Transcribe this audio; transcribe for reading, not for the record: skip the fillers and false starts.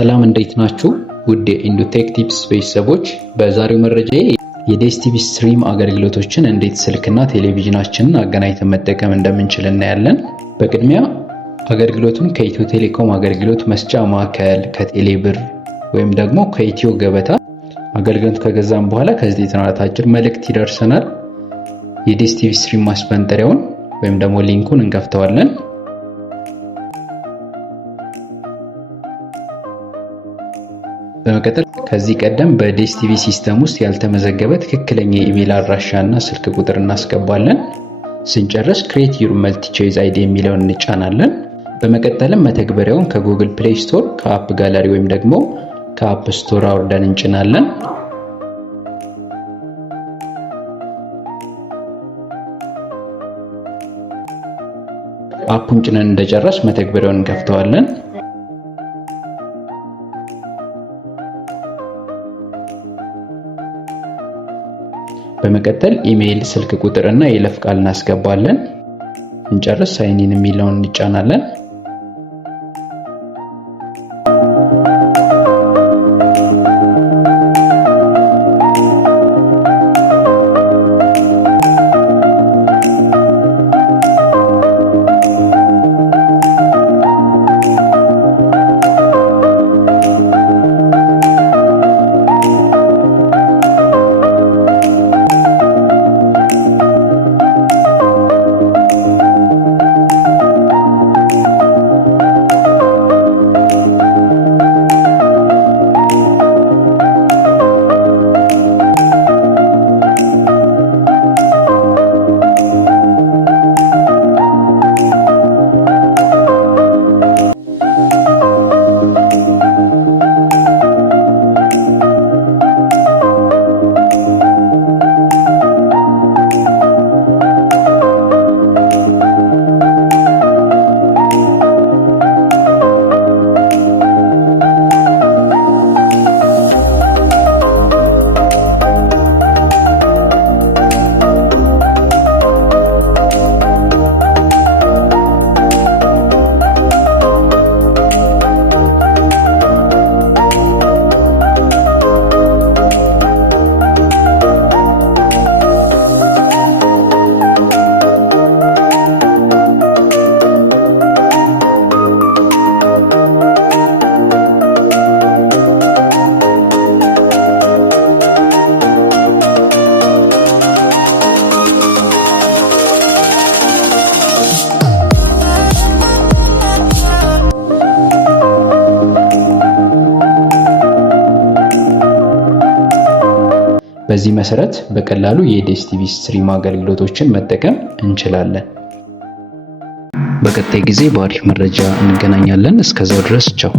ሰላም እንዴት ናችሁ? ውድ የኢንዱቴክ ቲፕስ ቤተሰቦች፣ በዛሬው መረጃዬ የዲኤስቲቪ ስትሪም አገልግሎቶችን እንዴት ስልክና ቴሌቪዥናችንን አገናኝተን መጠቀም እንደምንችል እናያለን። በቅድሚያ አገልግሎቱን ከኢትዮ ቴሌኮም አገልግሎት መስጫ ማዕከል፣ ከቴሌብር ወይም ደግሞ ከኢትዮ ገበታ አገልግሎት ከገዛን በኋላ ከ94 አጭር መልእክት ይደርሰናል። የዲኤስቲቪ ስትሪም ማስፈንጠሪያውን ወይም ደግሞ ሊንኩን እንከፍተዋለን። በመቀጠል ከዚህ ቀደም በዲኤስቲቪ ሲስተም ውስጥ ያልተመዘገበ ትክክለኛ የኢሜል አድራሻና ስልክ ቁጥር እናስገባለን። ስንጨርስ ክሬት ዩር መልቲ ቾይስ አይዲ የሚለውን እንጫናለን። በመቀጠልም መተግበሪያውን ከጉግል ፕሌይ ስቶር፣ ከአፕ ጋላሪ ወይም ደግሞ ከአፕ ስቶር አውርደን እንጭናለን። አፑን ጭነን እንደጨረስ መተግበሪያውን እንከፍተዋለን። በመቀጠል ኢሜይል፣ ስልክ ቁጥር እና የይለፍ ቃል እናስገባለን። እንጨርስ ሳይን ኢን የሚለውን እንጫናለን። በዚህ መሰረት በቀላሉ የዲኤስቲቪ ስትሪም አገልግሎቶችን መጠቀም እንችላለን። በቀጣይ ጊዜ በአሪፍ መረጃ እንገናኛለን። እስከዛው ድረስ ቻው።